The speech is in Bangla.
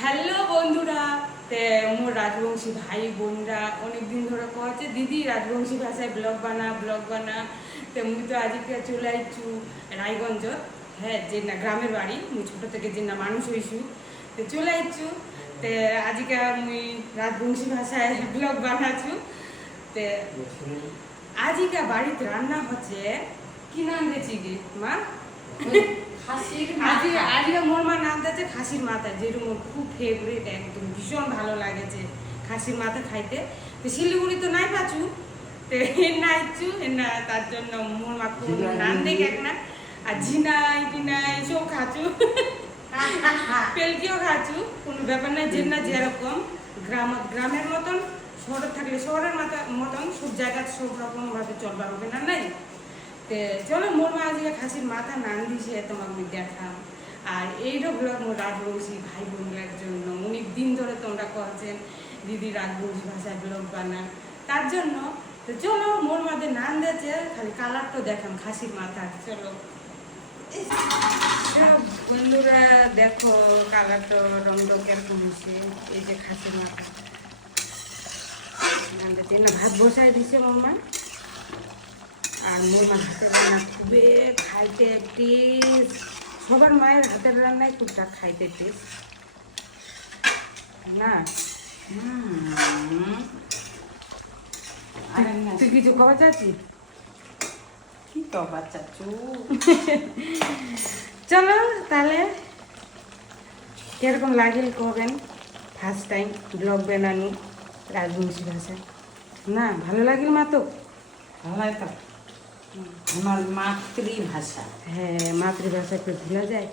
হ্যালো বন্ধুরা, তে মোর রাজবংশী ভাই বোনরা অনেকদিন ধরে কচ্ছে দিদি রাজবংশী ভাষায় ব্লগ বানা তে মুই তো আজকে চলে আইছু রায়গঞ্জ। হ্যাঁ, যে না গ্রামের বাড়ি, মুই ছোট থেকে যে না মানুষ হইছু তো চলে আইছু। তে আজকে মুই রাজবংশী ভাষায় ব্লগ বানাছু। তে আজকে বাড়িতে রান্না হচ্ছে, কি নাম দিয়েছি গে মা? আজকে মোর মা নাম দিয়েছে খাসির মাথা, যেটা মোর খুব ফেভারিট, একদম ভীষণ ভালো লাগেছে খাসির মাথা খাইতে। তো শিলিগুড়ি তো নাই পাচু, তো না ইচ্ছু না, তার জন্য মোর মা খুব নাম দেখে না। আর ঝিনাই টিনাই সব খাচু, পেলকিও খাচু, কোনো ব্যাপার নাই। যে না যেরকম গ্রামের মতন, শহরে থাকলে শহরের মতন সব জায়গায় সব রকম ভাবে চলবার হবে না, নাই? তে চলো মোর মা আজকে খাসির মাথা নান দিছে, তোমাকে দেখাম। আর এইটা ব্লগ মোর রাজবংশী ভাই বোনদের জন্য, অনেক দিন ধরে তোমরা করছেন দিদি রাজবংশী ভাষায় ব্লগ বানা, তার জন্য। তো চলো মোর মাদের নান দিয়েছে, খালি কালারটা দেখাম খাসির মাথা। চলো বন্ধুরা দেখো কালারটা রংটা কিরকম হয়েছে। এই যে খাসির মাথা নান দিয়েছে, না ভাত বসাই দিছে মোর মা। আর মোর মা হাতের রান্না খুবই খাইতে টেস্ট, সবার মায়ের হাতের রান্নায় খুবটা খাইতে টেস্ট না। তুই কিছু খাওয়া চাচ্ছি? কি কবা চাচু? চলো তাহলে কিরকম লাগেল কবেন, ফার্স্ট টাইম ব্লগ বানানো রাজবংশী ভাষায়। না ভালো লাগিল মা? তো ভালো তো আমার মাতৃভাষা। হ্যাঁ, মাতৃভাষা একটু ভুলা যায়।